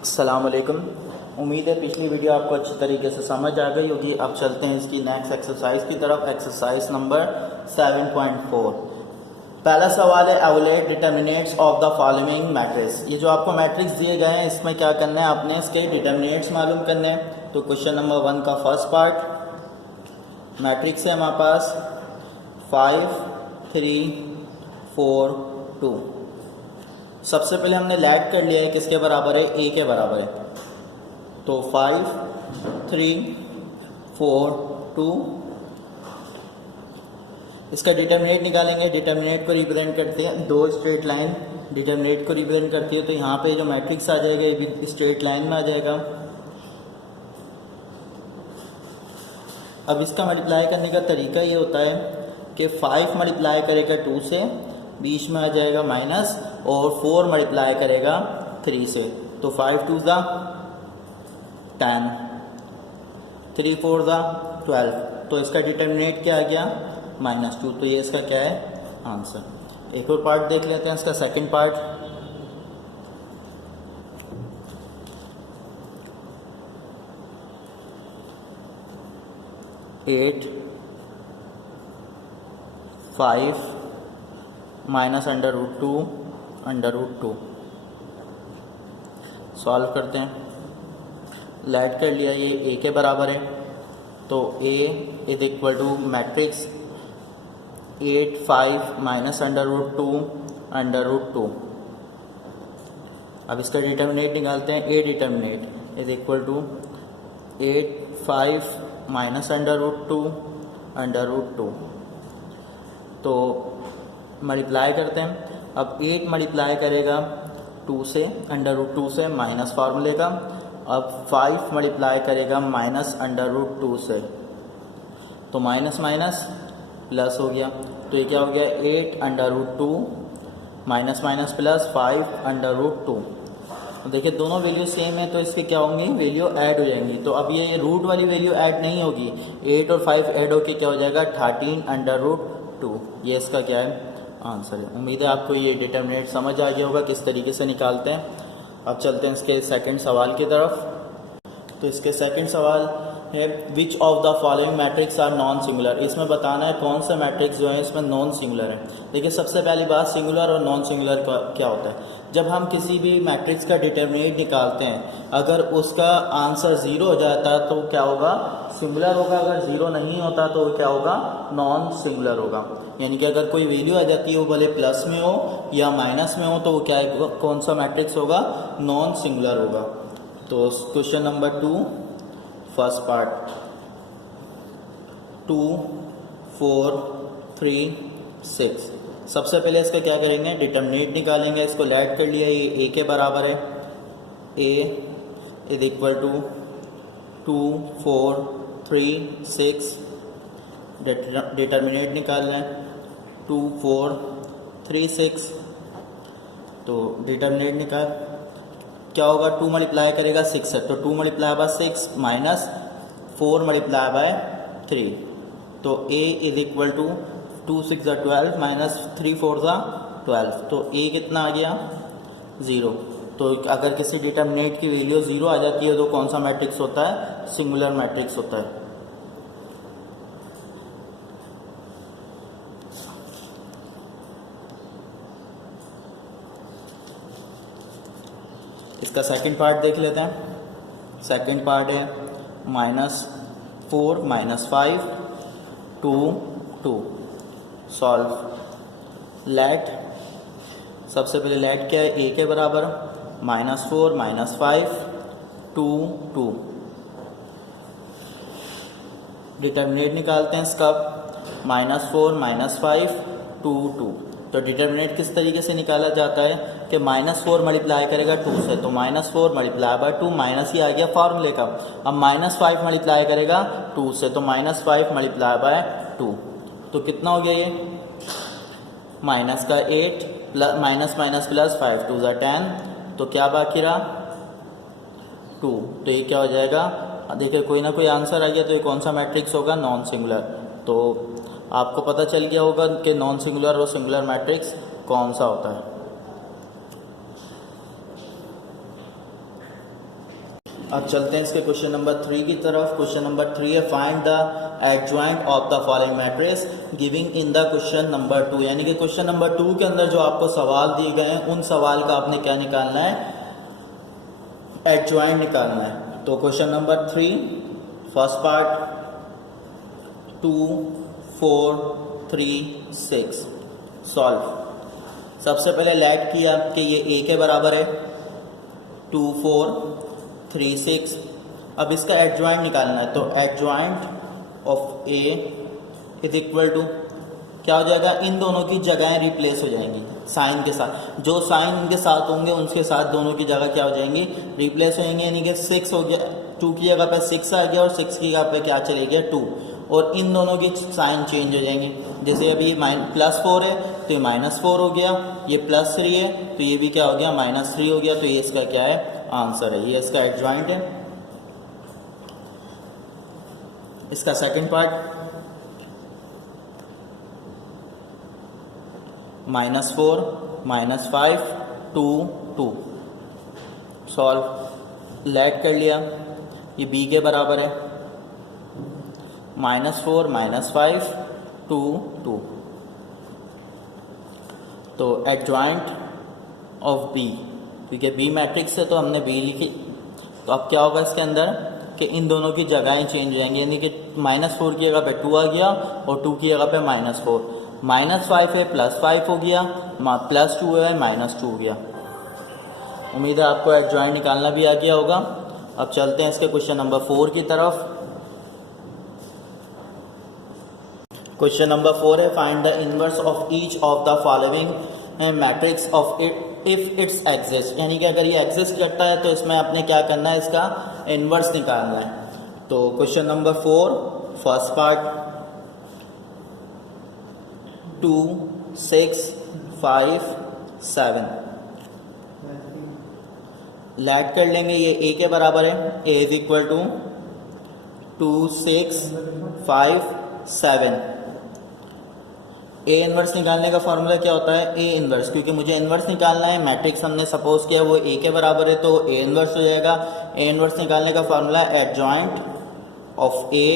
अस्सलाम वालेकुम। उम्मीद है पिछली वीडियो आपको अच्छी तरीके से समझ आ गई होगी। अब चलते हैं इसकी नेक्स्ट एक्सरसाइज की तरफ। Exercise number 7.4। पहला सवाल है evaluate determinants of the following matrix. ये जो आपको मैट्रिक्स दिए गए हैं इसमें क्या करना है, आपने इसके डिटर्मिनेट्स मालूम करने हैं। तो क्वेश्चन नंबर 1 का फर्स्ट पार्ट मैट्रिक्स है हमारे पास 5 3 4 2। सबसे पहले हमने लैट कर लिया है, किसके बराबर है, ए के बराबर है। तो 5 3 4 2। इसका डिटर्मिनेट निकालेंगे। डिटर्मिनेट को रिप्रेजेंट करते हैं दो स्ट्रेट लाइन डिटर्मिनेट को रिप्रेजेंट करती है। तो यहाँ पे जो मैट्रिक्स आ जाएगा ये भी स्ट्रेट लाइन में आ जाएगा। अब इसका मल्टीप्लाई करने का तरीका ये होता है कि 5 मल्टीप्लाई करेगा 2 से, बीच में आ जाएगा माइनस, और 4 मल्टीप्लाई करेगा 3 से। तो 5 2 ज़ा 10, 3 4 ज़ा 12। तो इसका डिटर्मिनेट क्या आ गया, -2। तो ये इसका क्या है, आंसर। एक और पार्ट देख लेते हैं, इसका सेकंड पार्ट। एट 5 -√2 √2। सॉल्व करते हैं। लैट कर लिया, ये ए के बराबर है। तो ए इज इक्वल टू मैट्रिक्स 8 5 -√2 √2। अब इसका डिटर्मिनेट निकालते हैं। ए डिटर्मिनेट इज इक्वल टू 8 5 -√2 √2। तो मल्टीप्लाई करते हैं। अब 8 मल्टीप्लाई करेगा 2 से, √2 से, माइनस फार्मूले का। अब 5 मल्टीप्लाई करेगा -√2 से, तो माइनस माइनस प्लस हो गया। तो ये क्या हो गया, 8 √2 माइनस माइनस प्लस 5 √2। देखिए दोनों वैल्यू सेम है तो इसके क्या होंगी, वैल्यू ऐड हो जाएंगी। तो अब ये रूट वाली वैल्यू ऐड नहीं होगी, 8 और 5 ऐड होके क्या हो जाएगा 13 √2। ये इसका क्या है, आंसर है। उम्मीद है आपको ये डिटर्मिनेट समझ आ गया होगा किस तरीके से निकालते हैं। अब चलते हैं इसके सेकंड सवाल की तरफ। तो इसके सेकंड सवाल है which of the following matrix are non singular. इसमें बताना है कौन सा मैट्रिक्स जो है इसमें नॉन सिंगुलर है। देखिए सबसे पहली बात, सिंगुलर और नॉन सिंगुलर का क्या होता है। जब हम किसी भी मैट्रिक्स का डिटर्मिनेट निकालते हैं, अगर उसका आंसर 0 हो जाता है तो क्या होगा, सिंगुलर होगा। अगर 0 नहीं होता तो क्या होगा, नॉन सिंगुलर होगा। यानी कि अगर कोई वैल्यू आ जाती है वो भले प्लस में हो या माइनस में हो तो वो क्या है, कौन सा मैट्रिक्स होगा, नॉन सिंगुलर होगा। तो क्वेश्चन नंबर 2 फर्स्ट पार्ट 2 4 3 6। सबसे पहले इसका क्या करेंगे, डिटर्मिनेट निकालेंगे। इसको लैट कर लिया, ये ए के बराबर है। ए इज इक्वल टू 2 4 3 6। डिटर्मिनेट निकालना है 2 4 3 6। तो डिटर्मिनेट निकाल क्या होगा, 2 मल्टीप्लाई करेगा 6 से, तो 2 multiply by 6 minus 4 multiply by 3। तो a इज इक्वल टू 2 6 ज़ा 12 माइनस 3 4 ज़ा 12। तो a कितना आ गया, 0। तो अगर किसी डिटर्मिनेट की वैल्यू 0 आ जाती है तो कौन सा मैट्रिक्स होता है, सिंगुलर मैट्रिक्स होता है। इसका सेकंड पार्ट देख लेते हैं। सेकंड पार्ट है -4 -5 2 2। सॉल्व। लैट सबसे पहले लैट क्या है, ए के बराबर, -4 -5 2 2। डिटर्मिनेट निकालते हैं इसका, -4 -5 2 2। तो डिटर्मिनेट किस तरीके से निकाला जाता है कि -4 मल्टीप्लाई करेगा 2 से, तो -4 मल्टीप्लाई बाय 2, माइनस ही आ गया फार्मूले का। अब -5 मल्टीप्लाई करेगा 2 से, तो -5 मल्टीप्लाई बाय 2। तो कितना हो गया ये, माइनस का 8 प्लस माइनस माइनस प्लस 5 2 ज़ा 10। तो क्या बाकी रहा 2। तो ये क्या हो जाएगा, देखिए कोई ना कोई आंसर आ गया। तो ये कौन सा मैट्रिक्स होगा, नॉन सिंगुलर। तो आपको पता चल गया होगा कि नॉन सिंगुलर और सिंगुलर मैट्रिक्स कौन सा होता है। अब चलते हैं इसके क्वेश्चन नंबर 3 की तरफ। क्वेश्चन नंबर 3 है find the adjoint of the following matrix giving in the question number 2। यानी कि क्वेश्चन नंबर 2 के अंदर जो आपको सवाल दिए गए हैं उन सवाल का आपने क्या निकालना है, एडजॉइंट निकालना है। तो question number 3 first part 2 4 3 6 solve. सबसे पहले लेट किया कि ये a के बराबर है 2 4 3 6। अब इसका एडजॉइंट निकालना है, तो adjoint of a is equal to क्या हो जाएगा, इन दोनों की जगहें रिप्लेस हो जाएंगी साइन के साथ। जो साइन इनके साथ होंगे उनके साथ दोनों की जगह क्या हो जाएंगी, रिप्लेस हो जाएंगे। यानी कि 6 हो गया, 2 की जगह पे 6 आ गया और 6 की जगह पे क्या चले गया 2, और इन दोनों की साइन चेंज हो जाएंगे। जैसे अभी +4 है तो ये -4 हो गया, ये +3 है तो ये भी क्या हो गया -3 हो गया। तो ये इसका क्या है, आंसर है, ये इसका एडजॉइंट है। इसका सेकंड पार्ट -4 -5 2 2 सॉल्व। लेट कर लिया, ये b के बराबर है -4 -5 2 2। तो एडजॉइंट ऑफ b, क्योंकि b मैट्रिक्स है तो हमने b लिखी। तो अब क्या होगा इसके अंदर कि इन दोनों की जगहें चेंज हो जाएंगी। यानी कि -4 की जगह पे 2 आ गया और 2 की जगह पे -4, -5 है +5 हो गया, +2 है -2 हो गया। उम्मीद है आपको एडजॉइंट निकालना भी आ गया होगा। अब चलते हैं इसके क्वेश्चन नंबर 4 की तरफ। क्वेश्चन नंबर 4 है find the inverse of each of the following matrix of it if it's exist. यानी कि अगर ये एग्जिस्ट करता है तो इसमें आपने क्या करना है, इसका इनवर्स निकालना है। तो question number 4 first part 2 6 5 7 let कर लेंगे। ये a के बराबर है, a is equal to 2 6 5 7। A inverse निकालने का फॉर्मूला क्या होता है, ए इन्वर्स, क्योंकि मुझे इन्वर्स निकालना है। मैट्रिक्स हमने सपोज किया वो ए के बराबर है तो ए इन्वर्स हो जाएगा। ए इन्वर्स निकालने का फॉर्मूला है adjoint of A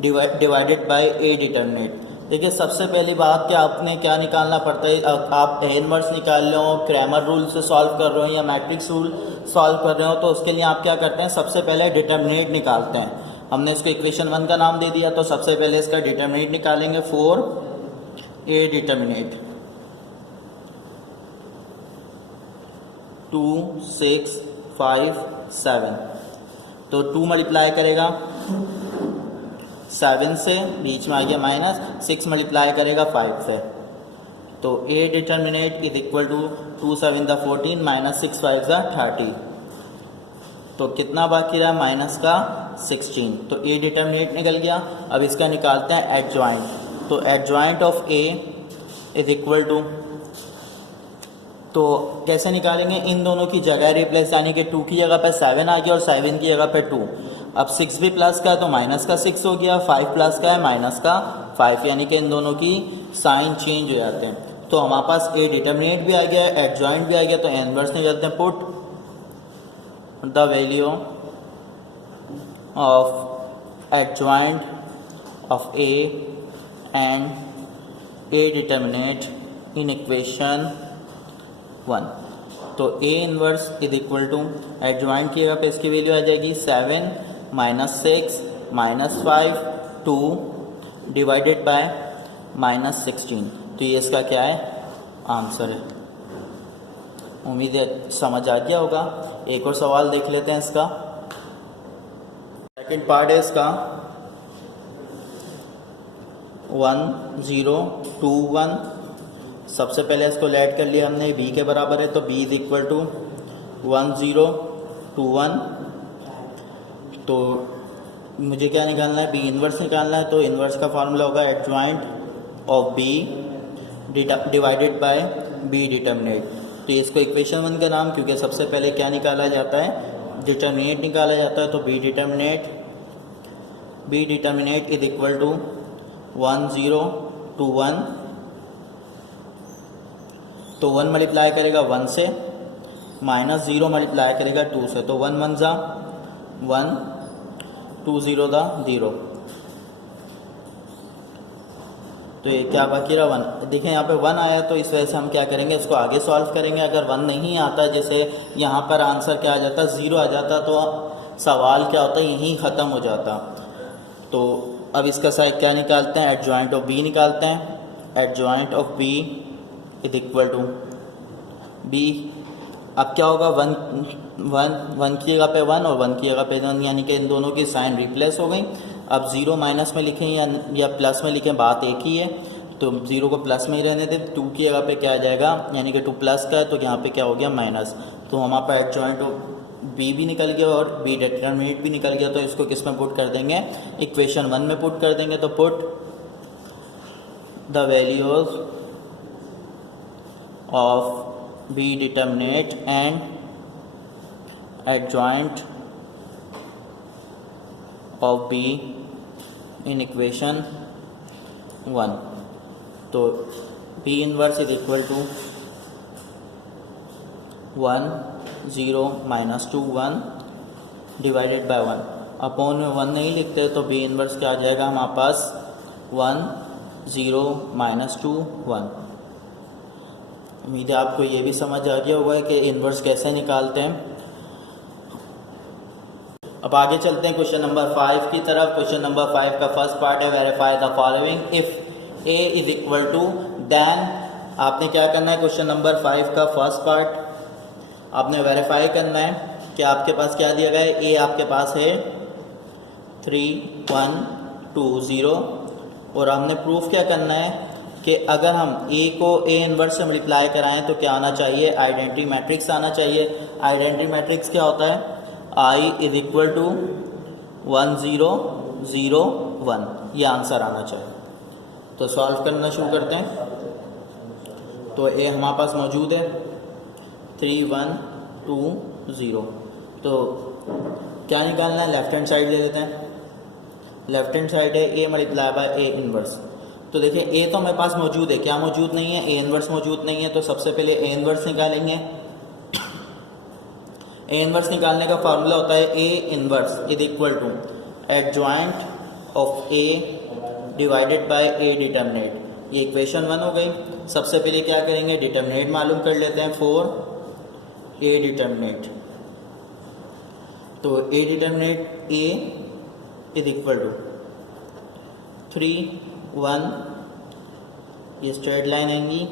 divided by A determinant. देखिए सबसे पहली बात कि आपने क्या निकालना पड़ता है, आप ए इन्वर्स निकाल लो, क्रैमर रूल से सॉल्व कर रहे हो या मैट्रिक्स रूल सॉल्व कर रहे हो, तो उसके लिए आप क्या करते हैं, सबसे पहले डिटर्मिनेंट निकालते हैं। हमने इसको इक्वेशन 1 का नाम दे दिया, तो सबसे पहले इसका डिटर्मिनेंट निकालेंगे फॉर ए डिटर्मिनेट 2 6 5 7। तो 2 मल्टीप्लाई करेगा 7 से, बीच में आ गया माइनस, 6 मल्टीप्लाई करेगा 5 से। तो A determinant is equal to 2 7 the 14 -6 5 the 30। तो कितना बाकी रहा, माइनस का 16। तो ए डिटर्मिनेट निकल गया। अब इसका निकालते हैं एडजॉइंट। तो adjoint of A is equal to, तो कैसे निकालेंगे, इन दोनों की जगह रिप्लेस, यानी कि 2 की जगह पे 7 आ गया और 7 की जगह पे 2। अब 6 भी प्लस का है तो माइनस का 6 हो गया, 5 प्लस का है माइनस का 5, यानी कि इन दोनों की साइन चेंज हो जाते हैं। तो हमारे पास ए डिटर्मिनेट भी आ गया, एडजॉइंट भी आ गया। तो इनवर्स निकालते हैं, put the value of adjoint of A and A determinant in equation 1। तो A inverse is equal to, adjoint की जगह पे इसकी वैल्यू आ जाएगी 7 -6 -5 2 डिवाइडेड बाय -16। तो ये इसका क्या है, आंसर है। उम्मीद है समझ आ गया होगा। एक और सवाल देख लेते हैं इसका। सेकंड पार्ट है इसका 1 0 2 1। सबसे पहले इसको लेट कर लिया हमने, b के बराबर है तो b इज इक्वल टू 1 0 2 1। तो मुझे क्या निकालना है, b इन्वर्स निकालना है। तो इन्वर्स का फार्मूला होगा adjoint of b divided by b determinate. तो इसको इक्वेशन 1 का नाम, क्योंकि सबसे पहले क्या निकाला जाता है, डिटर्मिनेट निकाला जाता है। तो b determinant is equal to 1 0 2 1। तो 1 मल्टीप्लाई करेगा 1 से, -0 मल्टीप्लाई करेगा 2 से। तो 1 1 जा 1 2 0 था 0, तो ये क्या बाकी रहा 1। देखें यहाँ पे 1 आया, तो इस वजह से हम क्या करेंगे, इसको आगे सॉल्व करेंगे। अगर 1 नहीं आता, जैसे यहाँ पर आंसर क्या आ जाता, 0 आ जाता, तो सवाल क्या होता, यहीं ख़त्म हो जाता। तो अब इसका साइड क्या निकालते हैं, एडजॉइंट ऑफ बी निकालते हैं। Adjoint of B is equal to B. अब क्या होगा, 1 की जगह पे 1 और 1 की जगह पे 1, यानी कि इन दोनों की साइन रिप्लेस हो गई। अब 0 माइनस में लिखें या प्लस में लिखें, बात एक ही है, तो 0 को प्लस में ही रहने दें। 2 की जगह पे क्या आ जाएगा, यानी कि 2 प्लस का है, तो यहाँ पे क्या हो गया माइनस। तो हमारे पास एडजॉइंट ऑफ बी भी निकल गया और बी डिटरमिनेंट भी निकल गया। तो इसको किस में पुट कर देंगे, इक्वेशन 1 में पुट कर देंगे। तो put the values of B determinant and adjoint of B in equation 1। तो B inverse is equal to 1 0 minus 2 1 divided by 1। Upon में 1 नहीं लिखते, तो बी इनवर्स क्या आ जाएगा हमारे पास, 1 0 माइनस 2 1। उम्मीद है आपको ये भी समझ आ गया होगा कि इनवर्स कैसे निकालते हैं। अब आगे चलते हैं क्वेश्चन नंबर 5 की तरफ। क्वेश्चन नंबर 5 का फर्स्ट पार्ट है, verify the following if A is equal to then. आपने क्या करना है, क्वेश्चन नंबर 5 का फर्स्ट पार्ट आपने वेरीफाई करना है कि आपके पास क्या दिया गया है। ए आपके पास है 3 1 2 0, और हमने प्रूफ क्या करना है कि अगर हम ए को ए इनवर्स से मल्टीप्लाई कराएं तो क्या आना चाहिए, आइडेंटिटी मैट्रिक्स आना चाहिए। आइडेंटिटी मैट्रिक्स क्या होता है, आई इज इक्वल टू 1 0 0 1, ये आंसर आना चाहिए। तो सॉल्व करना शुरू करते हैं। तो ए हमारे पास मौजूद है 3 1 2 0। तो क्या निकालना है, लेफ्ट हैंड साइड ले लेते हैं। लेफ्ट हैंड साइड है ए मल्टीप्लाई बाय ए इनवर्स। तो देखिए ए तो हमारे पास मौजूद है, क्या मौजूद नहीं है, ए इनवर्स मौजूद नहीं है। तो सबसे पहले ए इनवर्स निकालेंगे। ए इनवर्स निकालने का फार्मूला होता है A inverse is equal to adjoint of A divided by A determinant. ये इक्वेशन 1 हो गई। सबसे पहले क्या करेंगे, डिटरमिनेंट मालूम कर लेते हैं फॉर ए डिटरमिनेंट। तो A determinant A is equal to 3 1, ये स्ट्रेट लाइन आएंगी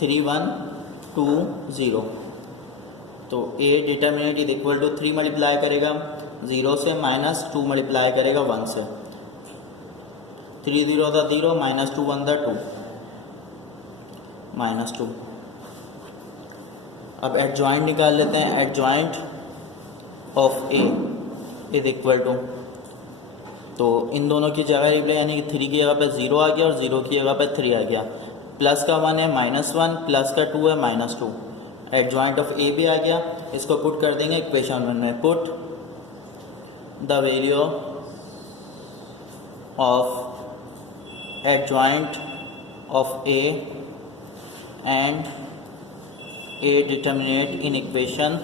3 1 2 0। तो A determinant is equal to 3 multiply करेगा 0 से, माइनस 2 मल्टीप्लाई करेगा 1 से। 3 0 था 0, माइनस 2 1 था 2, माइनस 2। अब एडजॉइंट निकाल लेते हैं। Adjoint of A is equal to, तो इन दोनों की जगह रिप्लाई, यानी कि 3 की जगह पे 0 आ गया और 0 की जगह पे 3 आ गया। प्लस का 1 है माइनस 1, प्लस का 2 है माइनस 2। एडजॉइंट ऑफ ए भी आ गया। इसको पुट कर देंगे इक्वेशन 1 में। Put the value of adjoint of A and A determinant in equation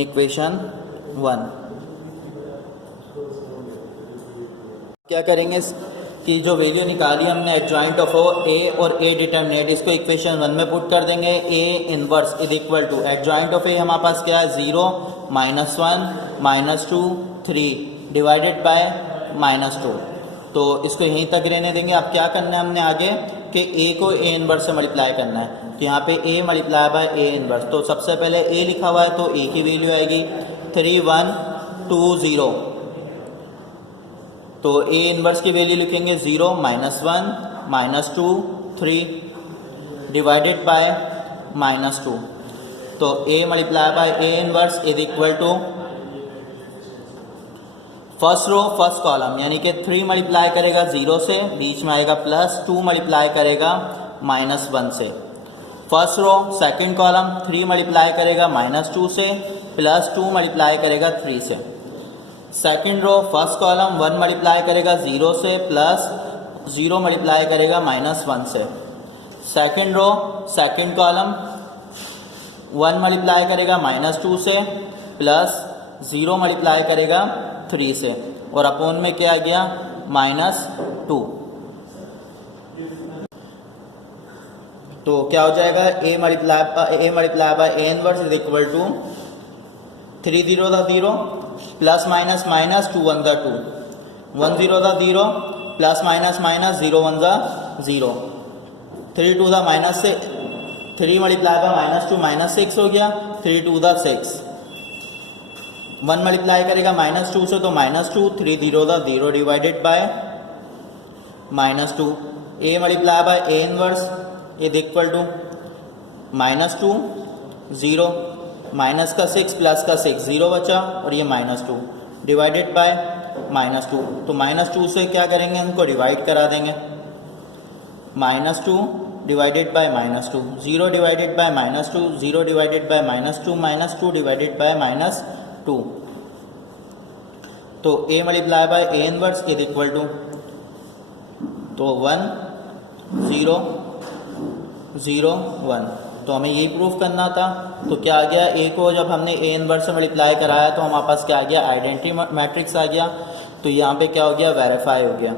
equation 1। क्या करेंगे कि जो वैल्यू निकाली हमने एडजॉइंट ऑफ ए और ए डिटरमिनेंट, इसको इक्वेशन 1 में पुट कर देंगे। A inverse is equal to adjoint of A हमारे पास क्या है, 0 minus 1 minus 2 3 divided by minus 2। तो इसको यहीं तक रहने देंगे। अब क्या करना है हमने आगे कि ए को ए इनवर्स से मल्टीप्लाई करना है। तो यहाँ पे ए मल्टीप्लाई बाय ए इनवर्स, तो सबसे पहले ए लिखा हुआ है तो ए की वैल्यू आएगी 3 1 2 0। तो ए इनवर्स की वैल्यू लिखेंगे 0 minus 1 minus 2 3 divided by minus 2। तो A multiply by A inverse is equal to first row first column, यानी कि 3 मल्टीप्लाई करेगा 0 से, बीच में आएगा प्लस, 2 मल्टीप्लाई करेगा माइनस 1 से। First row second column 3 multiply करेगा माइनस 2 से, प्लस 2 मल्टीप्लाई करेगा 3 से। Second row first column 1 multiply करेगा 0 से, प्लस 0 मल्टीप्लाई करेगा -1 से। Second row second column 1 multiply करेगा -2 से, प्लस 0 मल्टीप्लाई करेगा 3 से, और अपोन में क्या आ गया -2। तो क्या हो जाएगा a multiply by a inverse is equal to 3 0 दा 0 प्लस माइनस माइनस 2 1 दा 2 1 0 दा 0 प्लस माइनस माइनस 0 1 दा 0 3 2 दा माइनस से 3 मल्टीप्लाई बाय -2 -6 हो गया, 3 2 दा 6 1 मल्टीप्लाई करेगा -2 से तो -2 3 0 दा 0 divided by -2 a multiply by a inverse is equal to -2 0 minus का 6 प्लस का 6 0 बचा, और ये -2 डिवाइडेड बाय -2। तो -2 से क्या करेंगे, इनको डिवाइड करा देंगे। -2 divided by -2 0 divided by -2 0 divided by -2 divided by -2। तो a multiply by a inverse is equal to, तो 1 0 0 1। तो हमें यही प्रूफ करना था। तो क्या आ गया, a को जब हमने a इनवर्स से मल्टीप्लाई कराया तो हमारे पास क्या आ गया, आइडेंटिटी मैट्रिक्स आ गया। तो यहाँ पे क्या हो गया, वेरीफाई हो गया।